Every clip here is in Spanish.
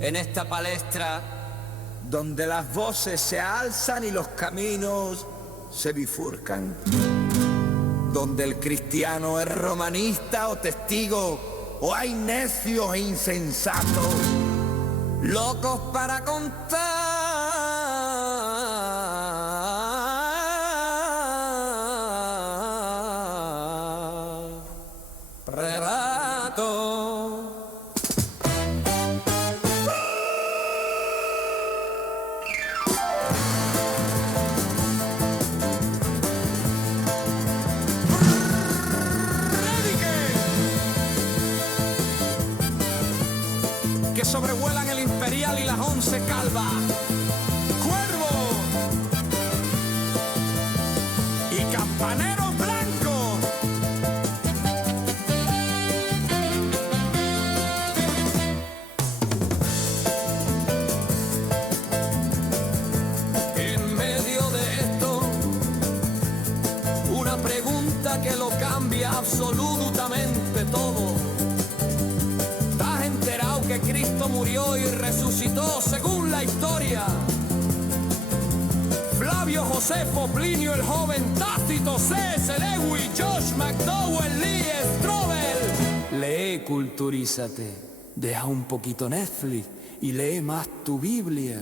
en esta palestra donde las voces se alzan y los caminos se bifurcan, donde el cristiano es romanista o testigo, o hay necios e insensatos, locos para contar relatos. que sobrevuelan el Imperial y las 11 calvas. Cuervo y campaneros blancos. En medio de esto, una pregunta que lo cambia absolutamente todo. ¿Estás enterado que Cristo murió y resucitó según la historia? Flavio Josefo, Plinio el Joven, Tácito, C.S. Lewis, Josh McDowell, Lee Strobel. Lee, culturízate, deja un poquito Netflix y lee más tu Biblia.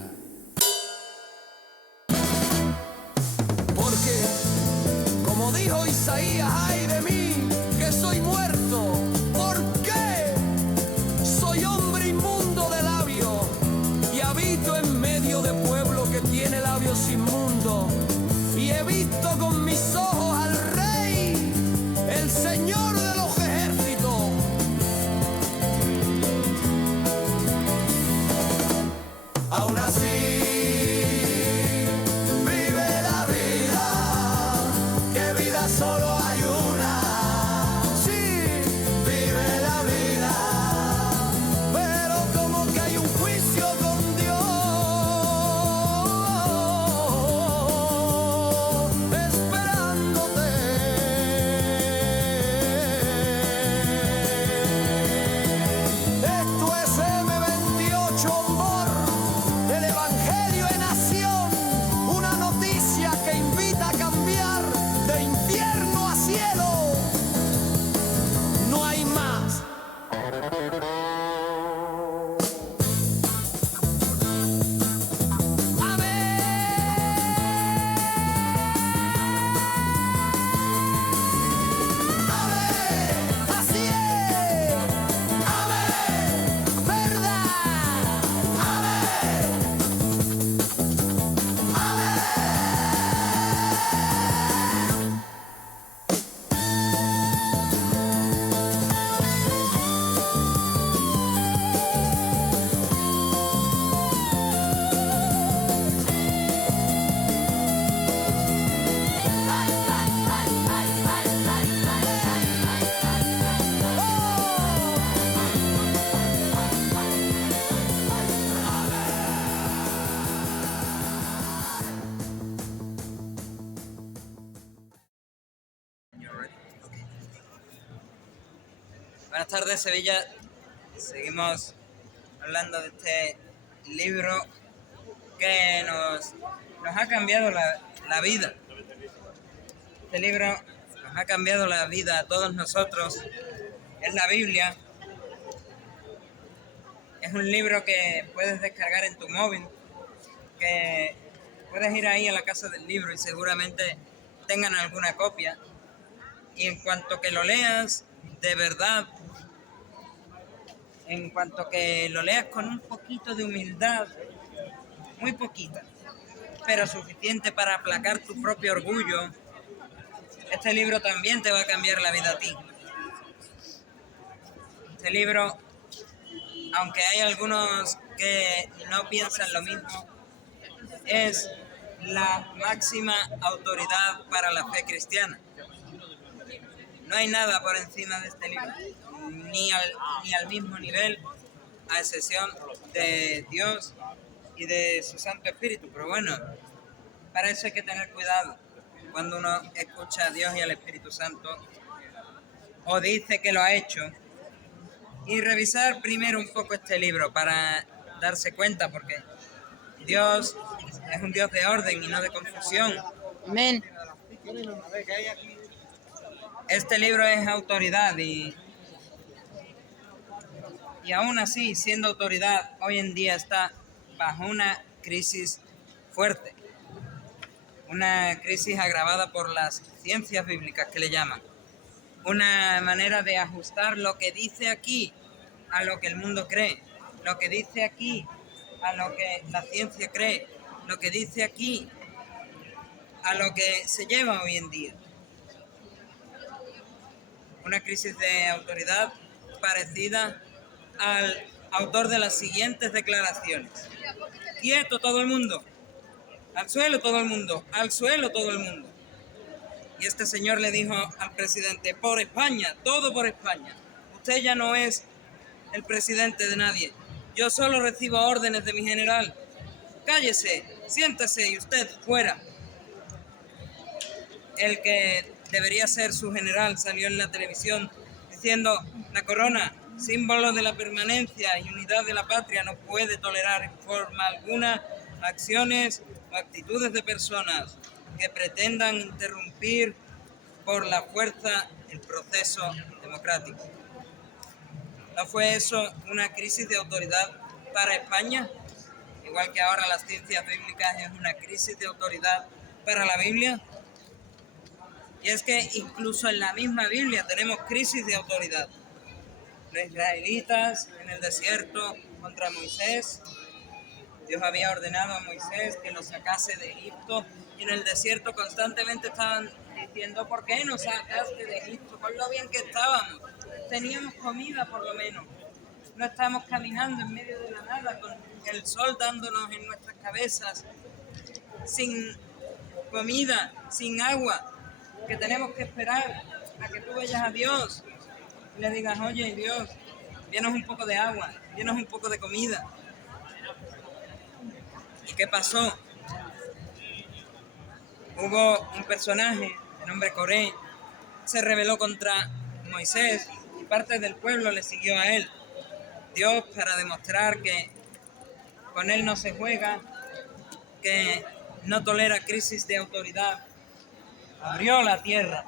Porque, como dijo Isaías, ay de mí, que soy muerto. ¿Por qué? Soy hombre inmundo de labios y habito en medio de pueblo que tiene labios inmundos. Y he visto con mis ojos al Rey, el Señor de los ejércitos. Aún así vive la vida, que vida solo hay una. Sí, vive la vida, pero como que hay un juicio con Dios, esperándote. Esto es M28 Ombor, el Evangelio en acción, una noticia que invita a cambiar de infierno a cielo. No hay más. Así es. Verdad. Buenas tardes, Sevilla. Seguimos hablando de este libro que nos ha cambiado la vida. Este libro nos ha cambiado la vida a todos nosotros. Es la Biblia. Es un libro que puedes descargar en tu móvil, que puedes ir ahí a la casa del libro y seguramente tengan alguna copia. Y en cuanto que lo leas, de verdad, en cuanto que lo leas con un poquito de humildad, muy poquita, pero suficiente para aplacar tu propio orgullo, este libro también te va a cambiar la vida a ti. Este libro, aunque hay algunos que no piensan lo mismo, es la máxima autoridad para la fe cristiana. No hay nada por encima de este libro, ni al mismo nivel, a excepción de Dios y de su Santo Espíritu. Pero bueno, para eso hay que tener cuidado cuando uno escucha a Dios y al Espíritu Santo, o dice que lo ha hecho, y revisar primero un poco este libro para darse cuenta, porque Dios es un Dios de orden y no de confusión. Amén. Este libro es autoridad y aún así, siendo autoridad, hoy en día está bajo una crisis fuerte. Una crisis agravada por las ciencias bíblicas que le llaman. Una manera de ajustar lo que dice aquí a lo que el mundo cree. Lo que dice aquí a lo que la ciencia cree. Lo que dice aquí a lo que se lleva hoy en día. Una crisis de autoridad parecida al autor de las siguientes declaraciones. Quieto todo el mundo, al suelo todo el mundo, al suelo todo el mundo. Y este señor le dijo al presidente, por España, todo por España. Usted ya no es el presidente de nadie. Yo solo recibo órdenes de mi general. Cállese, siéntese y usted fuera. El que debería ser su general salió en la televisión diciendo, la corona, símbolo de la permanencia y unidad de la patria, no puede tolerar en forma alguna acciones o actitudes de personas que pretendan interrumpir por la fuerza el proceso democrático. ¿No fue eso una crisis de autoridad para España? Igual que ahora las ciencias bíblicas es una crisis de autoridad para la Biblia. Y es que incluso en la misma Biblia tenemos crisis de autoridad. Los israelitas en el desierto contra Moisés. Dios había ordenado a Moisés que los sacase de Egipto y en el desierto constantemente estaban diciendo, ¿por qué nos sacaste de Egipto? Con lo bien que estábamos. Teníamos comida por lo menos. No estábamos caminando en medio de la nada con el sol dándonos en nuestras cabezas, sin comida, sin agua, que tenemos que esperar a que tú vayas a Dios y le digas, oye Dios, denos un poco de agua, denos un poco de comida. ¿Y qué pasó? Hubo un personaje de nombre Coré, se rebeló contra Moisés y parte del pueblo le siguió a él. Dios, para demostrar que con él no se juega, que no tolera crisis de autoridad, abrió la tierra,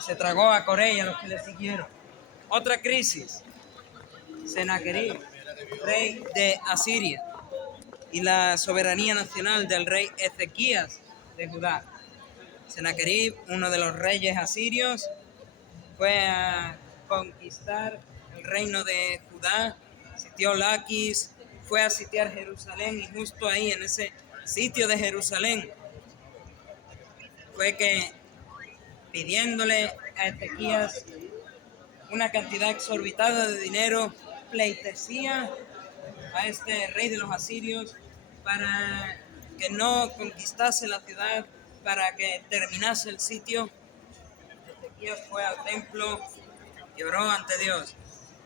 se tragó a Coré y a los que le siguieron. Otra crisis, Senaquerib, rey de Asiria, y la soberanía nacional del rey Ezequías de Judá. Senaquerib, uno de los reyes asirios, fue a conquistar el reino de Judá, sitió Laquis, fue a sitiar Jerusalén y justo ahí en ese sitio de Jerusalén fue que pidiéndole a Ezequías una cantidad exorbitada de dinero, pleitesía a este rey de los asirios para que no conquistase la ciudad, para que terminase el sitio. Ezequías fue al templo y oró ante Dios,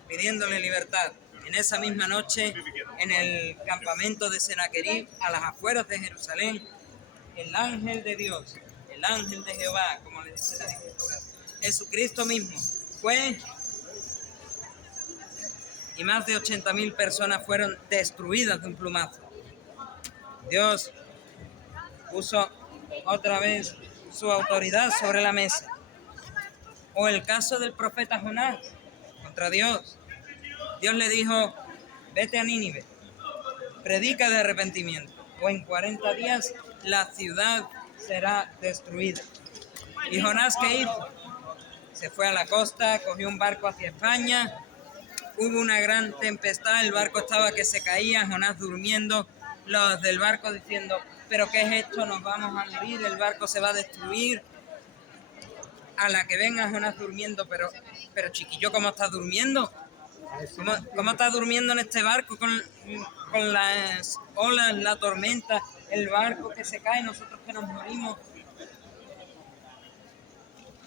pidiéndole libertad. En esa misma noche, en el campamento de Senaquerib, a las afueras de Jerusalén, el ángel de Dios, el ángel de Jehová, como le dice la Escritura, Jesucristo mismo, fue y más de 80,000 personas fueron destruidas de un plumazo. Dios puso otra vez su autoridad sobre la mesa. O el caso del profeta Jonás contra Dios. Dios le dijo, vete a Nínive, predica de arrepentimiento, o en 40 días la ciudad será destruida. ¿Y Jonás qué hizo? Se fue a la costa, cogió un barco hacia España, hubo una gran tempestad, el barco estaba que se caía, Jonás durmiendo, los del barco diciendo, ¿pero qué es esto? Nos vamos a morir, el barco se va a destruir. A la que venga Jonás durmiendo, pero chiquillo, ¿cómo estás durmiendo? ¿Cómo estás durmiendo en este barco con las olas, la tormenta, el barco que se cae, nosotros que nos morimos?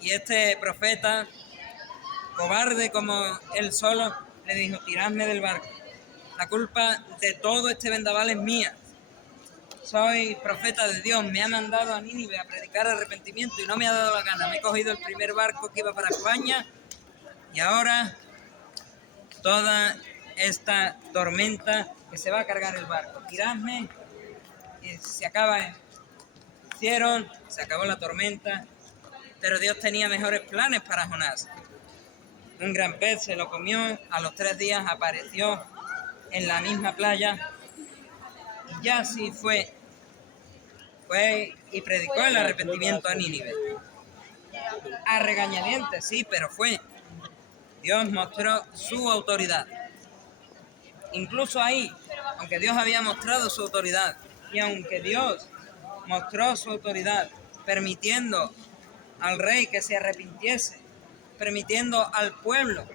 Y este profeta, cobarde como él solo, le dijo, tiradme del barco. La culpa de todo este vendaval es mía. Soy profeta de Dios, me ha mandado a Nínive a predicar arrepentimiento y no me ha dado la gana. Me he cogido el primer barco que iba para España y ahora toda esta tormenta que se va a cargar el barco. Tiradme y se acaba. Hicieron, se acabó la tormenta, pero Dios tenía mejores planes para Jonás. Un gran pez se lo comió, a los 3 días apareció en la misma playa y ya así fue y predicó el arrepentimiento a Nínive. A regañadientes, sí, pero fue. Dios mostró su autoridad. Incluso ahí, aunque Dios había mostrado su autoridad y aunque Dios mostró su autoridad permitiendo al rey que se arrepintiese, permitiendo al pueblo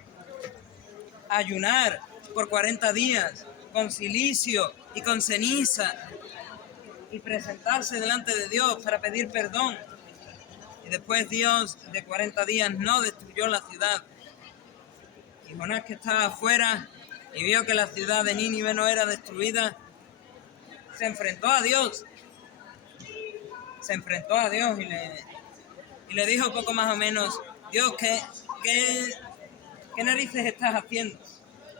ayunar por 40 días con cilicio y con ceniza y presentarse delante de Dios para pedir perdón. Y después Dios de 40 días no destruyó la ciudad. Y Jonás, que estaba afuera y vio que la ciudad de Nínive no era destruida, se enfrentó a Dios. Se enfrentó a Dios y le dijo poco más o menos: Dios, ¿qué narices estás haciendo?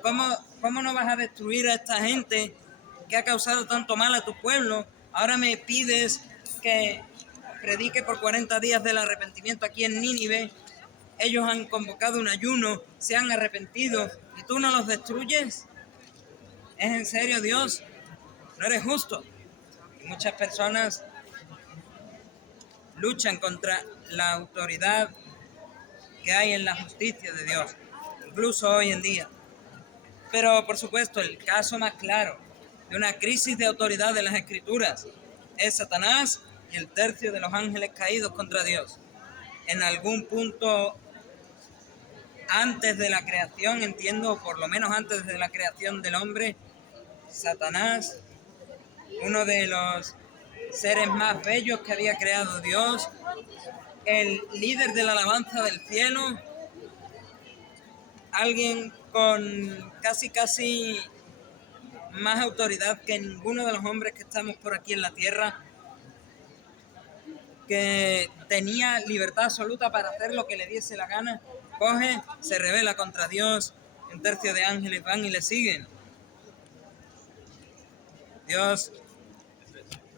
¿Cómo no vas a destruir a esta gente que ha causado tanto mal a tu pueblo? Ahora me pides que predique por 40 días del arrepentimiento aquí en Nínive. Ellos han convocado un ayuno, se han arrepentido y tú no los destruyes. ¿Es en serio, Dios? No eres justo. Y muchas personas luchan contra la autoridad que hay en la justicia de Dios, incluso hoy en día. Pero, por supuesto, el caso más claro de una crisis de autoridad de las Escrituras es Satanás y el tercio de los ángeles caídos contra Dios. En algún punto antes de la creación, entiendo, por lo menos antes de la creación del hombre, Satanás, uno de los seres más bellos que había creado Dios, el líder de la alabanza del cielo, alguien con casi más autoridad que ninguno de los hombres que estamos por aquí en la tierra, que tenía libertad absoluta para hacer lo que le diese la gana, coge, se rebela contra Dios, un tercio de ángeles van y le siguen. Dios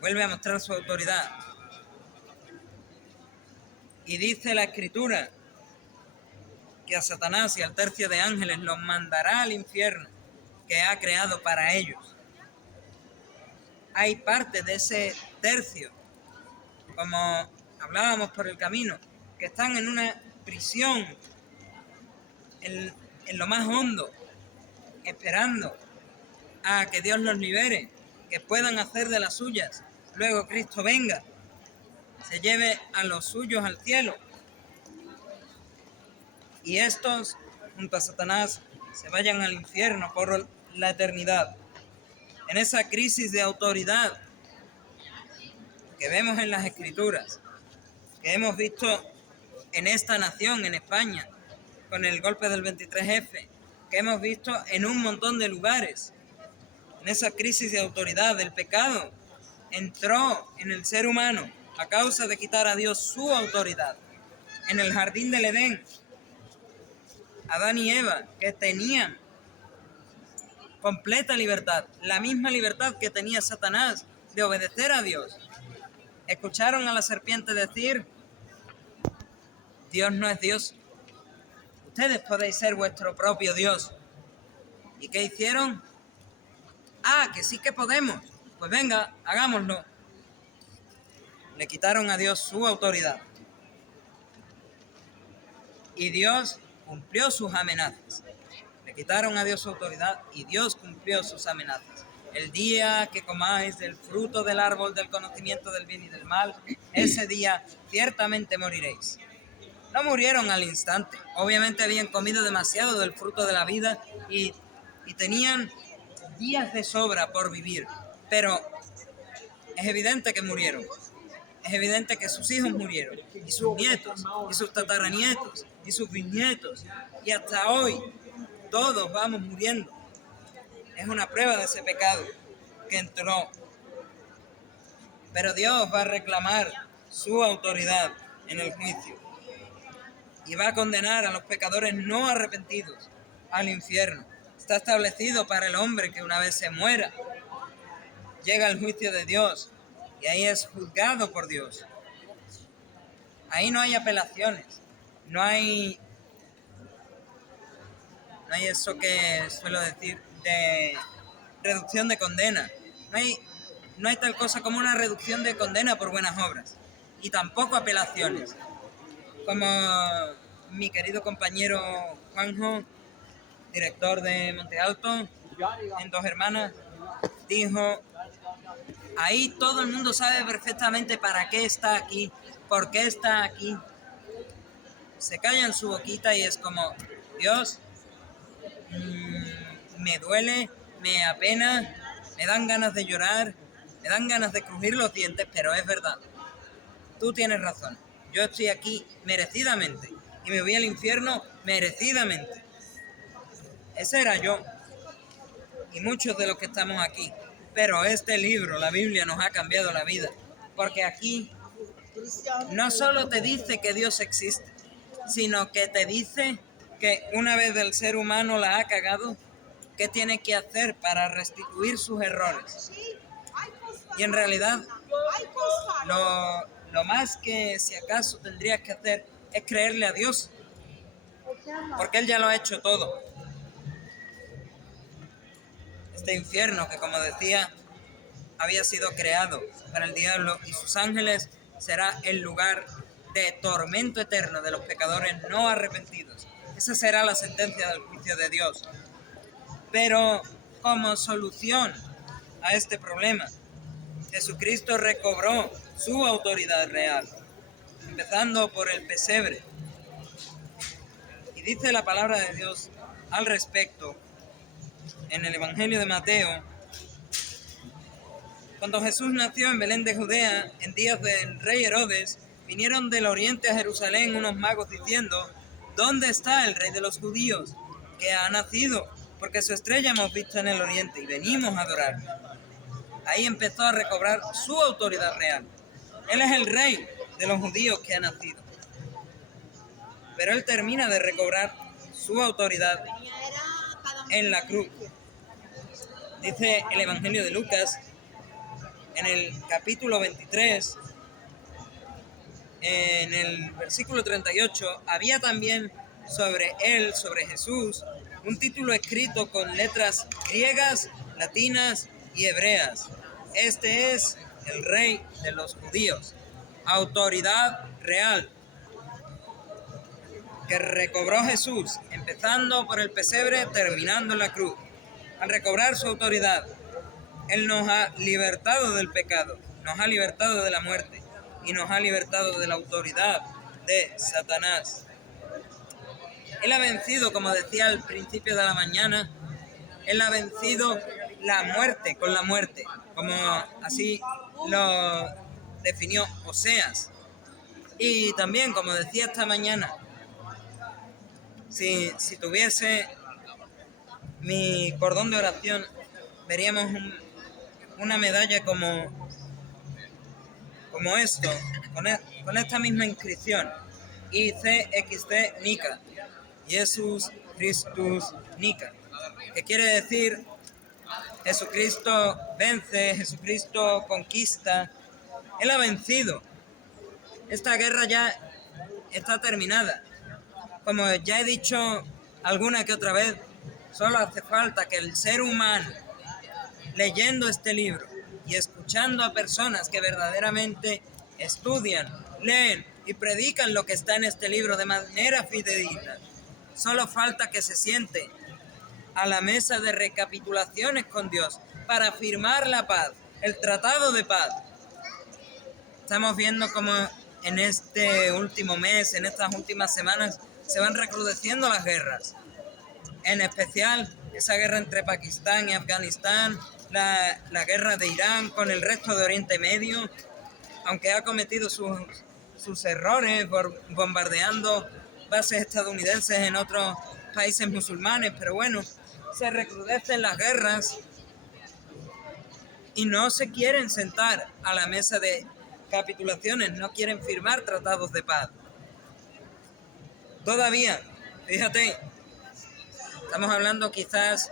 vuelve a mostrar su autoridad. Y dice la Escritura que a Satanás y al tercio de ángeles los mandará al infierno que ha creado para ellos. Hay parte de ese tercio, como hablábamos por el camino, que están en una prisión en lo más hondo, esperando a que Dios los libere, que puedan hacer de las suyas. Luego Cristo venga, se lleve a los suyos al cielo. Y estos, junto a Satanás, se vayan al infierno por la eternidad. En esa crisis de autoridad que vemos en las Escrituras, que hemos visto en esta nación, en España, con el golpe del 23F, que hemos visto en un montón de lugares. En esa crisis de autoridad, del pecado entró en el ser humano a causa de quitar a Dios su autoridad. En el jardín del Edén, Adán y Eva, que tenían completa libertad, la misma libertad que tenía Satanás de obedecer a Dios, escucharon a la serpiente decir: Dios no es Dios, ustedes podéis ser vuestro propio Dios. ¿Y qué hicieron? Que sí que podemos, pues venga, hagámoslo. Le quitaron a Dios su autoridad y Dios cumplió sus amenazas. Le quitaron a Dios su autoridad y Dios cumplió sus amenazas. El día que comáis del fruto del árbol del conocimiento del bien y del mal, ese día ciertamente moriréis. No murieron al instante. Obviamente habían comido demasiado del fruto de la vida y tenían días de sobra por vivir. Pero es evidente que murieron. Es evidente que sus hijos murieron, y sus nietos, y sus tataranietos, y sus bisnietos. Y hasta hoy todos vamos muriendo. Es una prueba de ese pecado que entró. Pero Dios va a reclamar su autoridad en el juicio. Y va a condenar a los pecadores no arrepentidos al infierno. Está establecido para el hombre que una vez se muera, llega al juicio de Dios y ahí es juzgado por Dios. Ahí no hay apelaciones, no hay eso que suelo decir de reducción de condena. No hay tal cosa como una reducción de condena por buenas obras y tampoco apelaciones. Como mi querido compañero Juanjo, director de Monte Alto, en Dos Hermanas, dijo, ahí todo el mundo sabe perfectamente para qué está aquí, por qué está aquí. Se callan su boquita y es como, Dios, me duele, me apena, me dan ganas de llorar, me dan ganas de crujir los dientes, pero es verdad. Tú tienes razón. Yo estoy aquí merecidamente y me voy al infierno merecidamente. Ese era yo y muchos de los que estamos aquí. Pero este libro, la Biblia, nos ha cambiado la vida. Porque aquí no solo te dice que Dios existe, sino que te dice que una vez el ser humano la ha cagado, ¿qué tiene que hacer para restituir sus errores? Y en realidad, lo más que si acaso tendrías que hacer es creerle a Dios, porque Él ya lo ha hecho todo. Este infierno que, como decía, había sido creado para el diablo y sus ángeles, será el lugar de tormento eterno de los pecadores no arrepentidos. Esa será la sentencia del juicio de Dios. Pero como solución a este problema, Jesucristo recobró su autoridad real, empezando por el pesebre. Y dice la palabra de Dios al respecto en el Evangelio de Mateo: cuando Jesús nació en Belén de Judea, en días del rey Herodes, vinieron del oriente a Jerusalén unos magos diciendo, ¿dónde está el rey de los judíos, que ha nacido? Porque su estrella hemos visto en el oriente y venimos a adorarle. Ahí empezó a recobrar su autoridad real. Él es el rey de los judíos que ha nacido. Pero él termina de recobrar su autoridad en la cruz. Dice el Evangelio de Lucas, en el capítulo 23, en el versículo 38, había también sobre él, sobre Jesús, un título escrito con letras griegas, latinas y hebreas. Este es el Rey de los judíos, autoridad real, que recobró Jesús, empezando por el pesebre, terminando en la cruz. Al recobrar su autoridad, Él nos ha libertado del pecado, nos ha libertado de la muerte y nos ha libertado de la autoridad de Satanás. Él ha vencido, como decía al principio de la mañana, Él ha vencido la muerte con la muerte, como así lo definió Oseas. Y también, como decía esta mañana, si tuviese mi cordón de oración, veríamos una medalla como esto, con esta misma inscripción, ICXD Nica, Jesus Christus Nica, que quiere decir Jesucristo vence, Jesucristo conquista. Él ha vencido. Esta guerra ya está terminada. Como ya he dicho alguna que otra vez, solo hace falta que el ser humano, leyendo este libro y escuchando a personas que verdaderamente estudian, leen y predican lo que está en este libro de manera fidedigna, solo falta que se siente a la mesa de recapitulaciones con Dios para firmar la paz, el tratado de paz. Estamos viendo cómo en este último mes, en estas últimas semanas, se van recrudeciendo las guerras. En especial, esa guerra entre Pakistán y Afganistán, la guerra de Irán con el resto de Oriente Medio, aunque ha cometido sus errores bombardeando bases estadounidenses en otros países musulmanes, pero bueno, se recrudecen las guerras y no se quieren sentar a la mesa de capitulaciones, no quieren firmar tratados de paz. Todavía, fíjate, estamos hablando quizás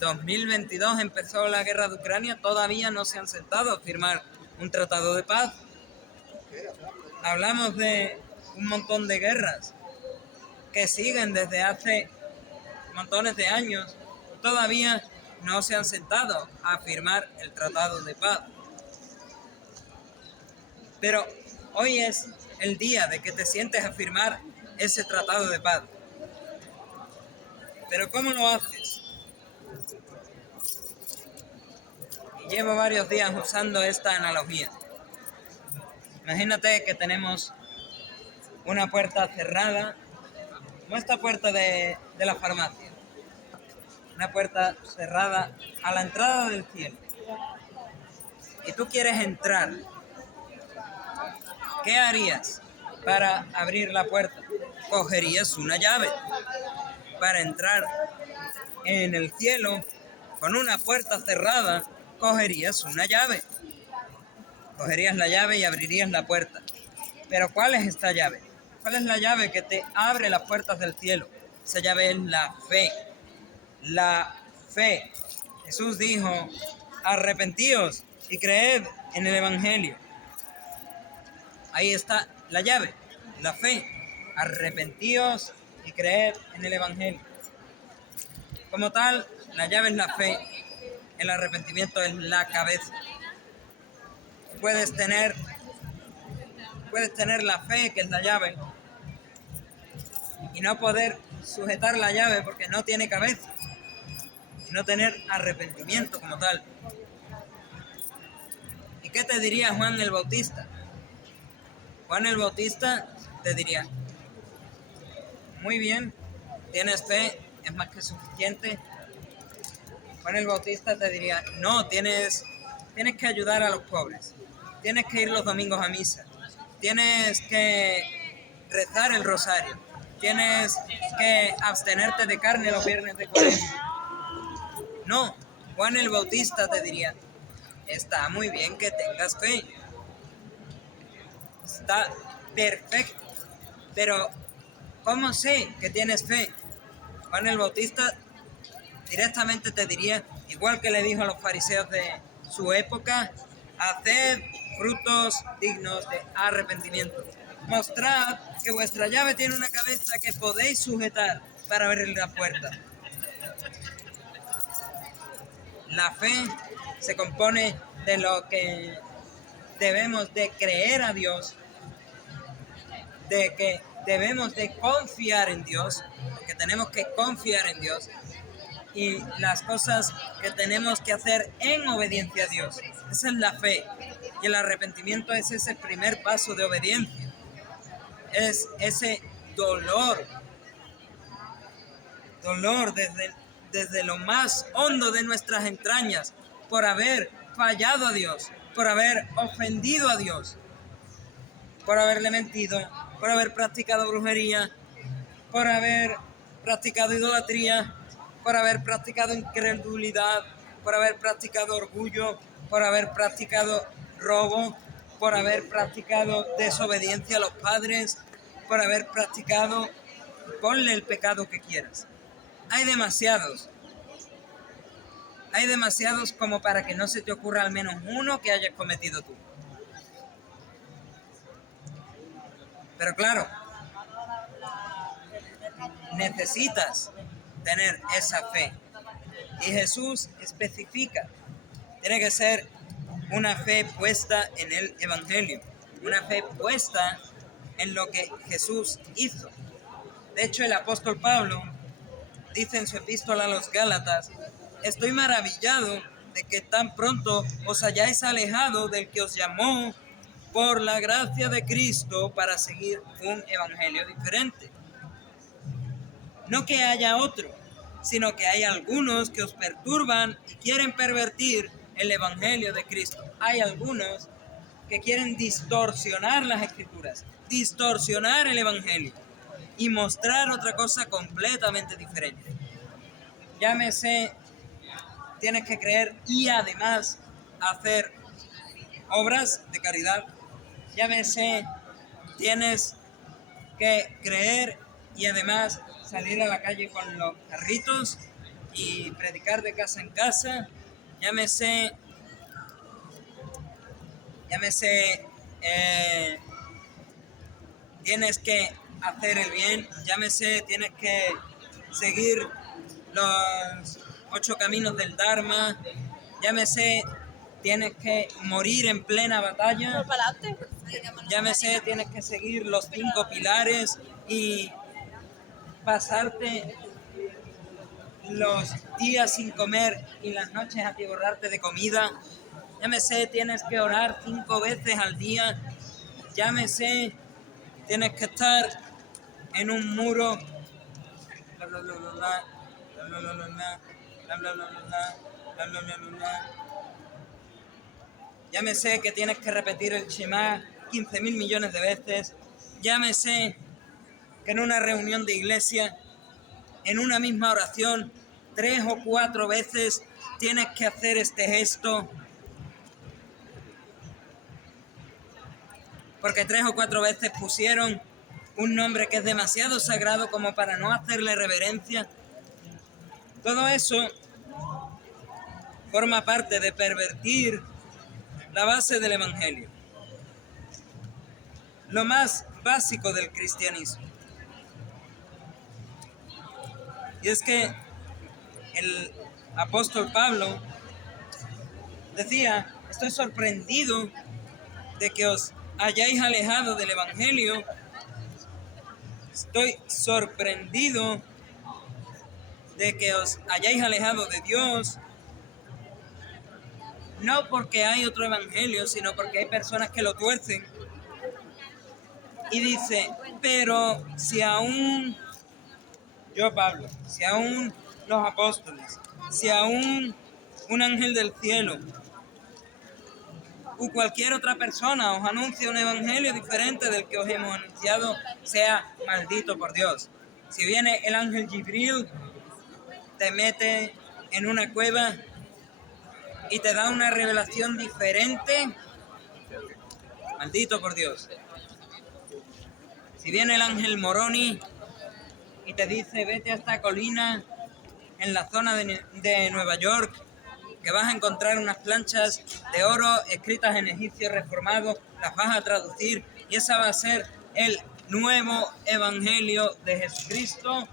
2022 empezó la guerra de Ucrania, todavía no se han sentado a firmar un tratado de paz. Hablamos de un montón de guerras que siguen desde hace montones de años, todavía no se han sentado a firmar el tratado de paz. Pero hoy es el día de que te sientes a firmar ese tratado de paz. Pero ¿cómo lo haces? Llevo varios días usando esta analogía. Imagínate que tenemos una puerta cerrada, como esta puerta de la farmacia. Una puerta cerrada a la entrada del cielo. Y tú quieres entrar. ¿Qué harías para abrir la puerta? Cogerías una llave para entrar en el cielo con una puerta cerrada. Cogerías una llave. Cogerías la llave y abrirías la puerta. Pero ¿cuál es esta llave? ¿Cuál es la llave que te abre las puertas del cielo? Esa llave es la fe. La fe. Jesús dijo, arrepentíos y creed en el Evangelio. Ahí está la llave, la fe. Arrepentíos y creed en el Evangelio. Como tal, la llave es la fe, el arrepentimiento es la cabeza. Puedes tener la fe, que es la llave, y no poder sujetar la llave porque no tiene cabeza, y no tener arrepentimiento como tal. ¿Y qué te diría Juan el Bautista? Juan el Bautista te diría, muy bien, tienes fe, es más que suficiente. Juan el Bautista te diría, no, tienes que ayudar a los pobres, tienes que ir los domingos a misa, tienes que rezar el rosario, tienes que abstenerte de carne los viernes de Cuaresma. No, Juan el Bautista te diría, está muy bien que tengas fe, está perfecto, pero ¿cómo sé que tienes fe? Juan el Bautista directamente te diría, igual que le dijo a los fariseos de su época, haced frutos dignos de arrepentimiento. Mostrad que vuestra llave tiene una cabeza que podéis sujetar para abrir la puerta. La fe se compone de lo que debemos de creer a Dios, de que debemos de confiar en Dios, que tenemos que confiar en Dios, y las cosas que tenemos que hacer en obediencia a Dios. Esa es la fe. Y el arrepentimiento es ese primer paso de obediencia. Es ese dolor desde lo más hondo de nuestras entrañas por haber fallado a Dios, por haber ofendido a Dios, por haberle mentido, por haber practicado brujería, por haber practicado idolatría, por haber practicado incredulidad, por haber practicado orgullo, por haber practicado robo, por haber practicado desobediencia a los padres, por haber practicado, ponle el pecado que quieras. Hay demasiados como para que no se te ocurra al menos uno que hayas cometido tú. Pero claro, necesitas tener esa fe. Y Jesús especifica, tiene que ser una fe puesta en el Evangelio, una fe puesta en lo que Jesús hizo. De hecho, el apóstol Pablo dice en su epístola a los Gálatas, estoy maravillado de que tan pronto os hayáis alejado del que os llamó por la gracia de Cristo para seguir un evangelio diferente. No que haya otro, sino que hay algunos que os perturban y quieren pervertir el evangelio de Cristo. Hay algunos que quieren distorsionar las escrituras, distorsionar el evangelio y mostrar otra cosa completamente diferente. Llámese, tienes que creer y además hacer obras de caridad. Llámese, tienes que creer y además salir a la calle con los carritos y predicar de casa en casa, llámese tienes que hacer el bien, llámese tienes que seguir los 8 caminos del Dharma, llámese tienes que morir en plena batalla, llámese tienes que seguir los 5 pilares y pasarte los días sin comer y las noches atiborrarte de comida, llámese tienes que orar 5 veces al día, llámese tienes que estar en un muro, llámese que tienes que repetir el Shema 15.000 millones de veces, llámese que en una reunión de iglesia, en una misma oración, 3 o 4 veces tienes que hacer este gesto, porque 3 o 4 veces pusieron un nombre que es demasiado sagrado como para no hacerle reverencia. Todo eso forma parte de pervertir la base del Evangelio, lo más básico del cristianismo. Y es que el apóstol Pablo decía: estoy sorprendido de que os hayáis alejado del Evangelio. Estoy sorprendido de que os hayáis alejado de Dios, no porque hay otro evangelio, sino porque hay personas que lo tuercen. Y dice: pero si aún yo, Pablo, si aún los apóstoles, si aún un ángel del cielo o cualquier otra persona os anuncia un evangelio diferente del que os hemos anunciado, sea maldito por Dios. Si viene el ángel Jibril, te mete en una cueva y te da una revelación diferente, maldito por Dios. Si viene el ángel Moroni y te dice: vete a esta colina en la zona de Nueva York, que vas a encontrar unas planchas de oro escritas en egipcio reformado, las vas a traducir y esa va a ser el nuevo evangelio de Jesucristo,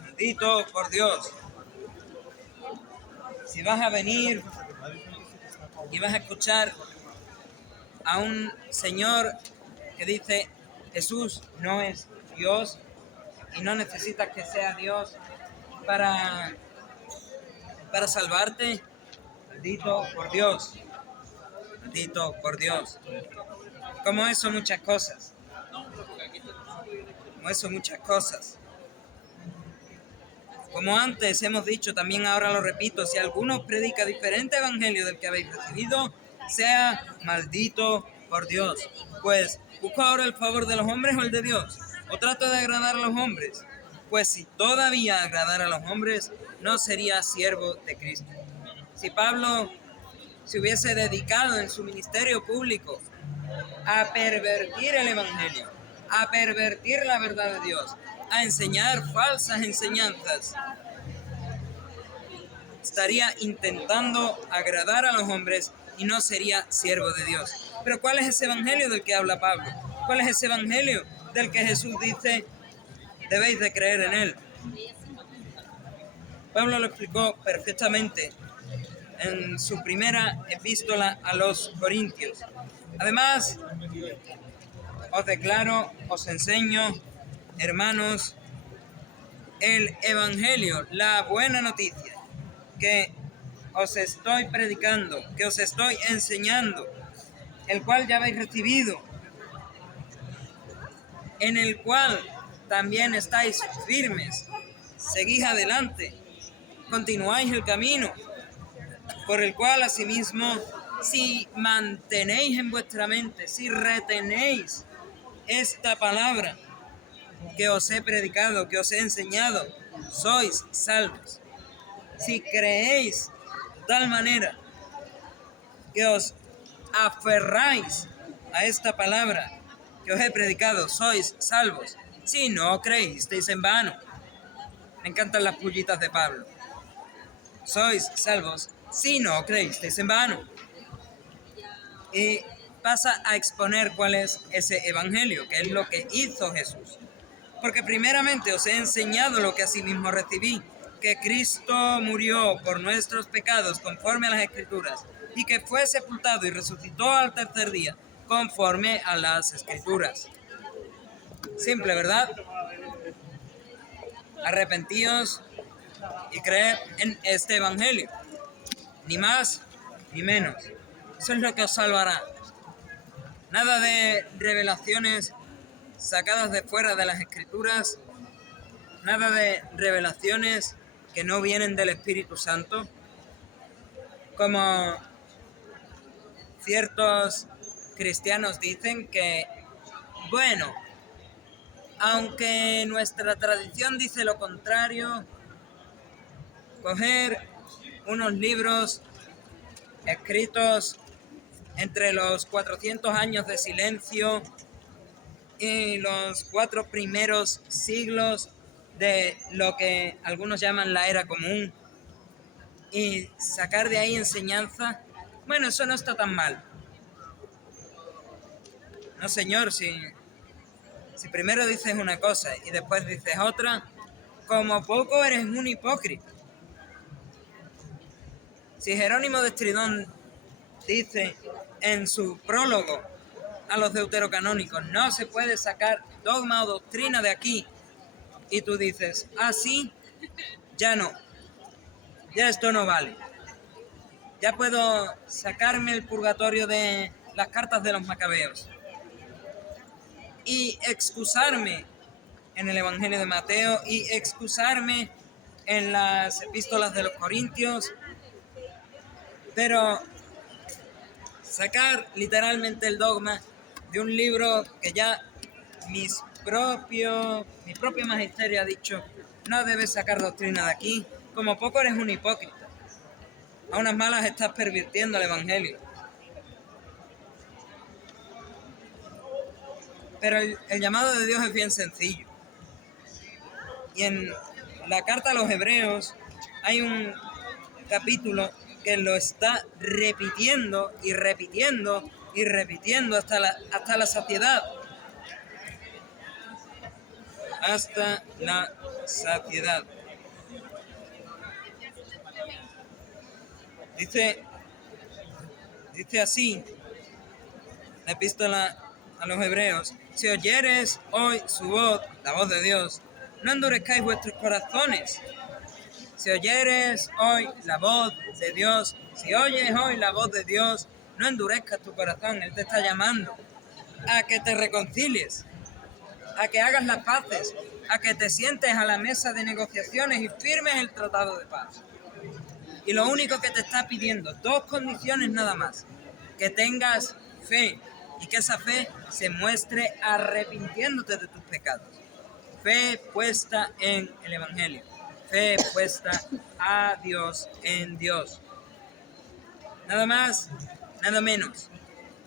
maldito por Dios. Si vas a venir y vas a escuchar a un señor que dice: Jesús no es Dios y no necesitas que sea Dios para salvarte, maldito por Dios, maldito por Dios. Como eso muchas cosas, Como antes hemos dicho, también ahora lo repito: si alguno predica diferente evangelio del que habéis recibido, sea maldito por Dios. Pues, ¿busco ahora el favor de los hombres o el de Dios? ¿O trato de agradar a los hombres? Pues si todavía agradara a los hombres, no sería siervo de Cristo. Si Pablo se hubiese dedicado en su ministerio público a pervertir el evangelio, a pervertir la verdad de Dios, a enseñar falsas enseñanzas, estaría intentando agradar a los hombres y no sería siervo de Dios. Pero ¿cuál es ese evangelio del que habla Pablo? ¿Cuál es ese evangelio del que Jesús dice: debéis de creer en él? Pablo lo explicó perfectamente en su primera epístola a los Corintios. Además, os declaro, os enseño, hermanos, el evangelio, la buena noticia que os estoy predicando, que os estoy enseñando, el cual ya habéis recibido, en el cual también estáis firmes, seguís adelante, continuáis el camino, por el cual asimismo, si mantenéis en vuestra mente, si retenéis esta palabra que os he predicado, que os he enseñado, sois salvos. Si creéis de tal manera que os aferráis a esta palabra que os he predicado, sois salvos. Si no creísteis en vano. Me encantan las pullitas de Pablo. sois salvos si no creísteis en vano. Y pasa a exponer cuál es ese evangelio, que es lo que hizo Jesús. Porque primeramente os he enseñado lo que asimismo recibí, que Cristo murió por nuestros pecados conforme a las Escrituras, y que fue sepultado y resucitó al tercer día conforme a las Escrituras. Simple, ¿verdad? Arrepentíos y creed en este evangelio. Ni más ni menos. Eso es lo que os salvará. Nada de revelaciones sacadas de fuera de las Escrituras, nada de revelaciones que no vienen del Espíritu Santo, como ciertos cristianos dicen que, bueno, aunque nuestra tradición dice lo contrario, coger unos libros escritos entre los 400 años de silencio y los 4 primeros siglos de lo que algunos llaman la era común, y sacar de ahí enseñanza, bueno, eso no está tan mal. No, señor, si primero dices una cosa y después dices otra, como poco eres un hipócrita. Si Jerónimo de Estridón dice en su prólogo a los deuterocanónicos, no se puede sacar dogma o doctrina de aquí, y tú dices, sí, ya no, ya esto no vale, ya puedo sacarme el purgatorio de las cartas de los macabeos y excusarme en el Evangelio de Mateo y excusarme en las epístolas de los Corintios, pero sacar literalmente el dogma de un libro que ya mi propio magisterio ha dicho, no debes sacar doctrina de aquí, como poco eres un hipócrita. A unas malas estás pervirtiendo el Evangelio. Pero el llamado de Dios es bien sencillo. Y en la carta a los Hebreos hay un capítulo que lo está repitiendo y repitiendo y repitiendo hasta la saciedad. Hasta la saciedad. Dice así la epístola a los Hebreos: si oyeres hoy su voz, la voz de Dios, no endurezcáis vuestros corazones. Si oyeres hoy la voz de Dios, si oyes hoy la voz de Dios, no endurezcas tu corazón. Él te está llamando a que te reconcilies, a que hagas las paces, a que te sientes a la mesa de negociaciones y firmes el tratado de paz. Y lo único que te está pidiendo, 2 condiciones nada más: que tengas fe y que esa fe se muestre arrepintiéndote de tus pecados. Fe puesta en el Evangelio, fe puesta a Dios, en Dios. Nada más, nada menos.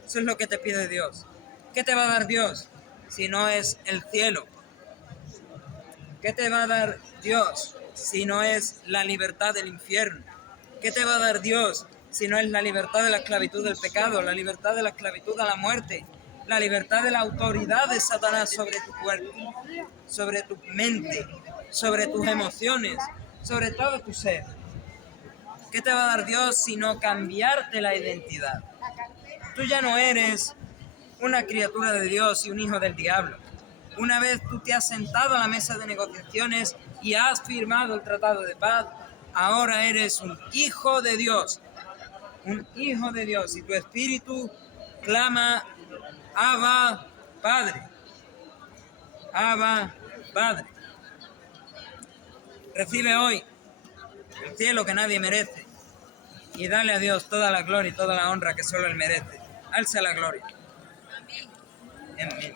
Eso es lo que te pide Dios. ¿Qué te va a dar Dios si no es el cielo? ¿Qué te va a dar Dios si no es la libertad del infierno? ¿Qué te va a dar Dios si no es la libertad de la esclavitud del pecado, la libertad de la esclavitud a la muerte, la libertad de la autoridad de Satanás sobre tu cuerpo, sobre tu mente, sobre tus emociones, sobre todo tu ser? ¿Qué te va a dar Dios sino cambiarte la identidad? Tú ya no eres una criatura de Dios y un hijo del diablo. Una vez tú te has sentado a la mesa de negociaciones y has firmado el tratado de paz, ahora eres un hijo de Dios. Un hijo de Dios. Y tu espíritu clama: Abba, Padre. Abba, Padre. Recibe hoy el cielo que nadie merece y dale a Dios toda la gloria y toda la honra que solo Él merece. Alza la gloria. Amén.